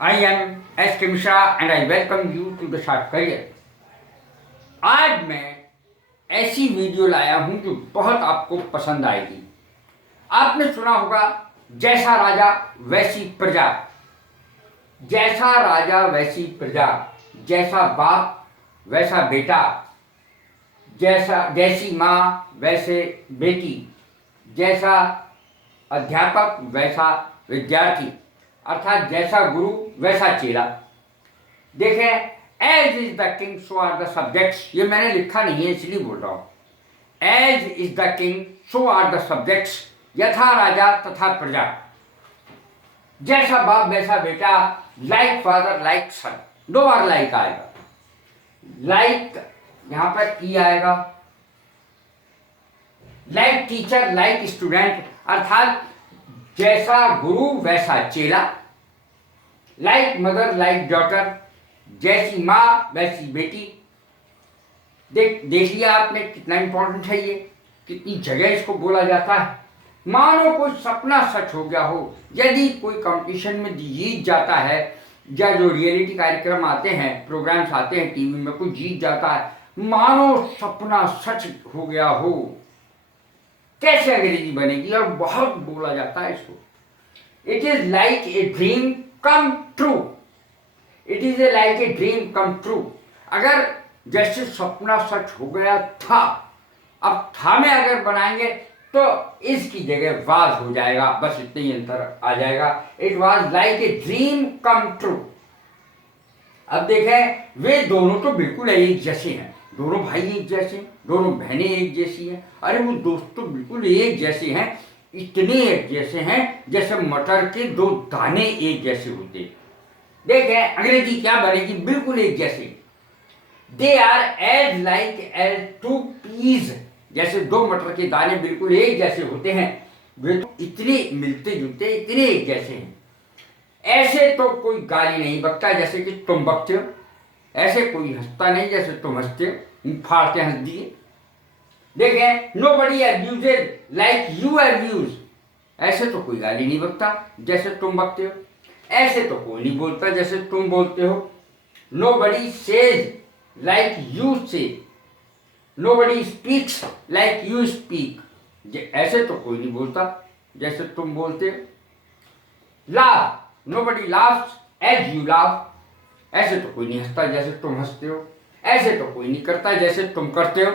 I am S. K. Mishra and I welcome you to the Sharp Career. आज मैं ऐसी video लाया हूं जो बहुत आपको पसंद आएगी। आपने सुना होगा जैसा राजा वैसी प्रजा, जैसा राजा वैसी प्रजा, जैसा बाप वैसा बेटा, जैसी माँ वैसे बेटी, जैसा अध्यापक वैसा विद्यार्थी, अर्थात जैसा गुरु वैसा चेला। देखें, as is the king so are the subjects, ये मैंने लिखा नहीं है इसलिए बोल रहा हूं। As is the king so are the subjects, यथा राजा तथा प्रजा, जैसा बाप वैसा बेटा, लाइक फादर लाइक सन। दो बार लाइक आएगा, लाइक यहां पर ई आएगा, लाइक टीचर लाइक स्टूडेंट, अर्थात जैसा गुरु वैसा चेला, लाइक मदर लाइक डॉटर, जैसी माँ वैसी बेटी। देख लिया आपने कितना इंपॉर्टेंट है ये, कितनी जगह इसको बोला जाता है। मानो कोई सपना सच हो गया हो, यदि कोई कंपटीशन में जीत जाता है, या जो रियलिटी कार्यक्रम आते हैं, प्रोग्राम्स आते हैं टीवी में, कोई जीत जाता है, मानो सपना सच हो गया हो। कैसे अंग्रेजी बनेगी, और बहुत बोला जाता है इसको। It is like a dream come true, it is a like a dream come true. अगर जैसे सपना सच हो गया था, अब था में अगर बनाएंगे तो इसकी जगह वाज हो जाएगा, बस इतने ही अंतर आ जाएगा। It was like a dream come true. अब देखें, वे दोनों तो बिल्कुल एक जैसे हैं, दोनों भाई एक जैसे हैं, दोनों बहनें एक जैसी हैं। अरे वो दोस्तों बिल्कुल एक जैसे हैं, इतने एक जैसे हैं जैसे मटर के दो दाने एक जैसे होते। देखें अंग्रेजी क्या बनेगी, बिल्कुल एक जैसे। They are as like as two peas, जैसे दो मटर के दाने बिल्कुल एक जैसे होते हैं, वे तो इतने मिलते जुलते, इतने एक जैसे हैं। ऐसे तो कोई गाली नहीं बकता जैसे कि तुम बकते हो, ऐसे कोई हंसता नहीं जैसे तुम हंसते हो, फाड़ते हंस दिए। देखें, nobody abuses like you abuse, ऐसे तो कोई गाली नहीं बकता जैसे तुम बकते हो, ऐसे तो कोई नहीं बोलता जैसे तुम बोलते हो। Nobody says like you say, nobody speaks like you speak, ऐसे तो कोई नहीं बोलता जैसे तुम बोलते हो। Laugh, nobody laughs as you laugh, ऐसे तो कोई नहीं हंसता जैसे तुम हंसते हो, ऐसे तो कोई नहीं करता जैसे तुम करते हो।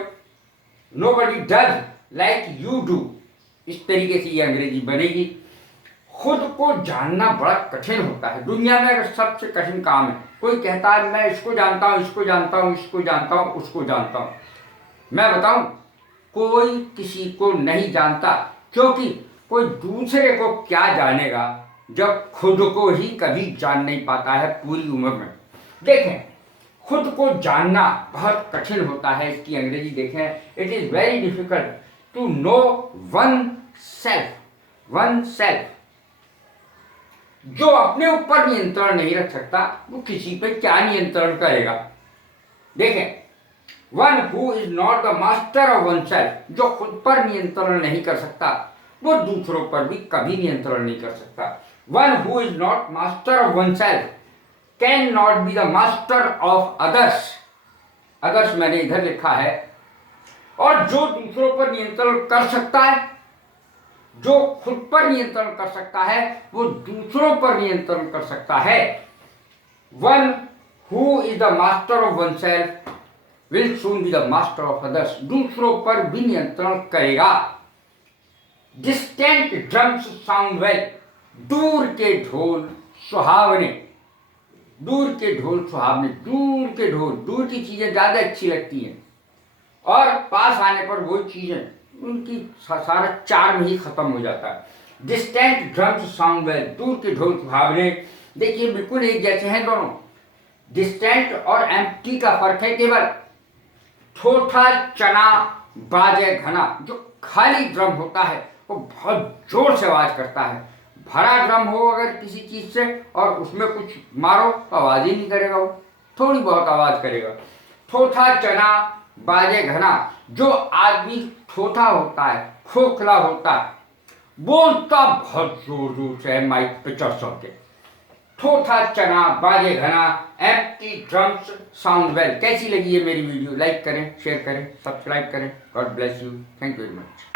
Nobody does like you do, इस तरीके से ये अंग्रेजी बनेगी। खुद को जानना बड़ा कठिन होता है दुनिया में, अगर सबसे कठिन काम है। कोई कहता है मैं इसको जानता हूँ, इसको जानता हूँ, इसको जानता हूँ, उसको जानता हूँ। मैं बताऊं, कोई किसी को नहीं जानता, क्योंकि कोई दूसरे को क्या जानेगा जब खुद को ही कभी जान नहीं पाता है पूरी उम्र में। देखें, खुद को जानना बहुत कठिन होता है, इसकी अंग्रेजी देखें, it is very difficult to know oneself. जो अपने ऊपर नियंत्रण नहीं रख सकता, वो किसी पे क्या नियंत्रण करेगा। देखें, one who is not the master of one self, जो खुद पर नियंत्रण नहीं कर सकता, वो दूसरों पर भी कभी नियंत्रण नहीं कर सकता। One who is not master of one self can not be the master of others. Others मैंने इधर लिखा है। और जो दूसरों पर नियंत्रण कर सकता है, जो खुद पर नियंत्रण कर सकता है, वो दूसरों पर नियंत्रण कर सकता है। One who is the master of one self will soon be the master of others, दूसरों पर भी नियंत्रण करेगा। डिस्टेंट ड्रम्स साउंड वेल, दूर के ढोल सुहावने, दूर के ढोल सुहावने, दूर के ढोल, दूर की चीजें ज्यादा अच्छी लगती हैं, और पास आने पर वो चीजें उनकी सारा चार्म ही खत्म हो जाता है। डिस्टेंट ड्रम्स साउंड वेल, दूर के ढोल सुहावने। देखिए बिल्कुल एक जैसे हैं दोनों। डिस्टेंट और एम्प्टी का फर्क है केवल। ठोठा चना बाजे घना, जो खाली ड्रम होता है वो बहुत जोर से आवाज करता है। भरा ड्रम हो अगर किसी चीज से और उसमें कुछ मारो तो आवाज ही नहीं करेगा, वो थोड़ी बहुत आवाज करेगा। ठोठा चना बाजे घना, जो आदमी ठोठा होता है, खोखला होता है, बोलता बहुत जोर जोर से है माइक पे चढ़ के, ठोठा चना बाजे घना, एम्प्टी ड्रम्स साउंड वेल। कैसी लगी है मेरी वीडियो? लाइक करें, शेयर करें, सब्सक्राइब करें। God bless you. Thank you very much.